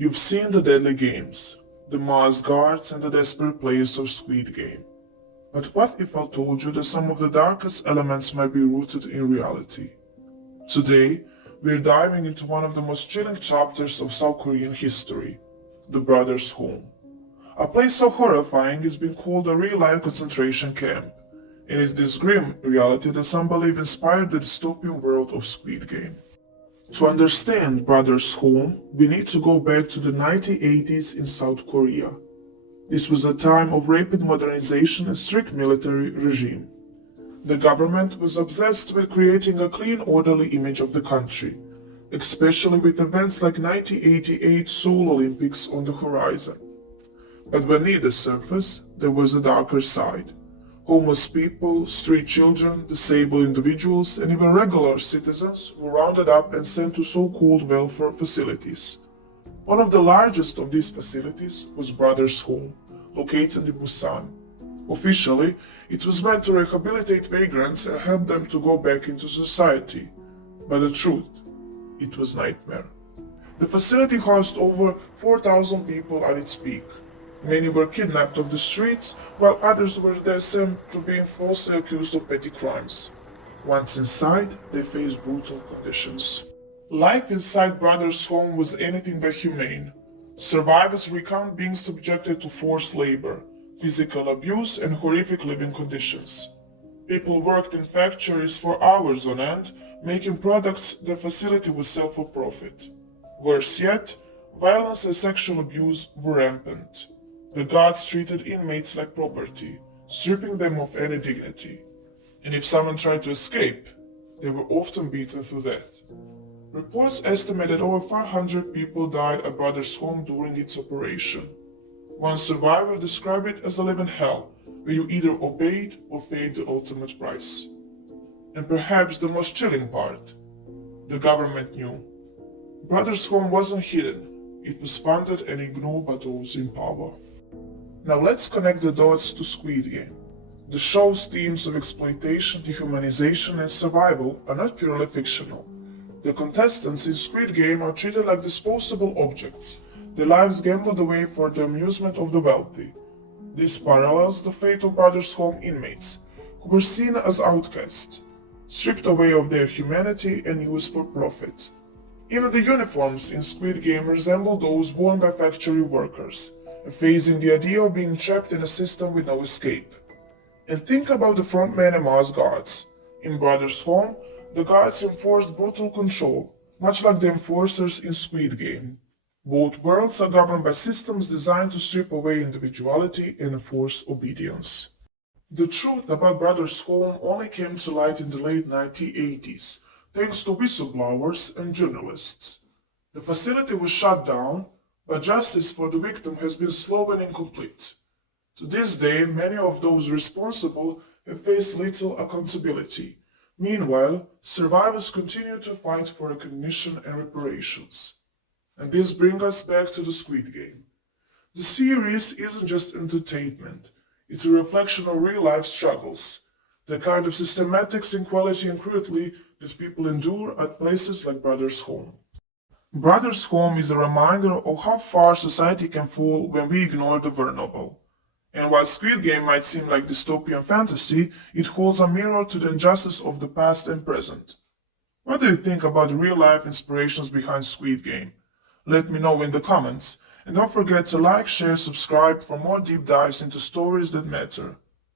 You've seen the deadly games, the masked guards and the desperate players of Squid Game. But what if I told you that some of the darkest elements might be rooted in reality? Today, we're diving into one of the most chilling chapters of South Korean history, the Brothers' Home. A place so horrifying is being called a real-life concentration camp, and it's this grim reality that some believe inspired the dystopian world of Squid Game. To understand Brothers' Home, we need to go back to the 1980s in South Korea. This was a time of rapid modernization and strict military regime. The government was obsessed with creating a clean, orderly image of the country, especially with events like 1988 Seoul Olympics on the horizon. But beneath the surface, there was a darker side. Homeless people, street children, disabled individuals, and even regular citizens were rounded up and sent to so-called welfare facilities. One of the largest of these facilities was Brothers' Home, located in Busan. Officially, it was meant to rehabilitate vagrants and help them to go back into society. But the truth, it was a nightmare. The facility housed over 4,000 people at its peak. Many were kidnapped off the streets, while others were destined to being falsely accused of petty crimes. Once inside, they faced brutal conditions. Life inside Brothers' Home was anything but humane. Survivors recount being subjected to forced labor, physical abuse, and horrific living conditions. People worked in factories for hours on end, making products the facility would sell for profit. Worse yet, violence and sexual abuse were rampant. The guards treated inmates like property, stripping them of any dignity. And if someone tried to escape, they were often beaten to death. Reports estimate that over 500 people died at Brothers' Home during its operation. One survivor described it as a living hell, where you either obeyed or paid the ultimate price. And perhaps the most chilling part, the government knew. Brothers' Home wasn't hidden, it was funded and ignored by those in power. Now let's connect the dots to Squid Game. The show's themes of exploitation, dehumanization, and survival are not purely fictional. The contestants in Squid Game are treated like disposable objects, their lives gambled away for the amusement of the wealthy. This parallels the fate of Brothers' Home inmates, who were seen as outcasts, stripped away of their humanity and used for profit. Even the uniforms in Squid Game resemble those worn by factory workers, facing the idea of being trapped in a system with no escape. And think about the frontmen and masked guards. In Brothers' Home, the guards enforced brutal control, much like the enforcers in Squid Game. Both worlds are governed by systems designed to strip away individuality and enforce obedience. The truth about Brothers' Home only came to light in the late 1980s, thanks to whistleblowers and journalists. The facility was shut down, but justice for the victim has been slow and incomplete. To this day, many of those responsible have faced little accountability. Meanwhile, survivors continue to fight for recognition and reparations. And this brings us back to the Squid Game. The series isn't just entertainment, it's a reflection of real-life struggles, the kind of systematics, inequality, and cruelty that people endure at places like Brothers' Home. Brothers' Home is a reminder of how far society can fall when we ignore the vulnerable. And while Squid Game might seem like dystopian fantasy, it holds a mirror to the injustice of the past and present. What do you think about the real-life inspirations behind Squid Game? Let me know in the comments, and don't forget to like, share, subscribe for more deep dives into stories that matter.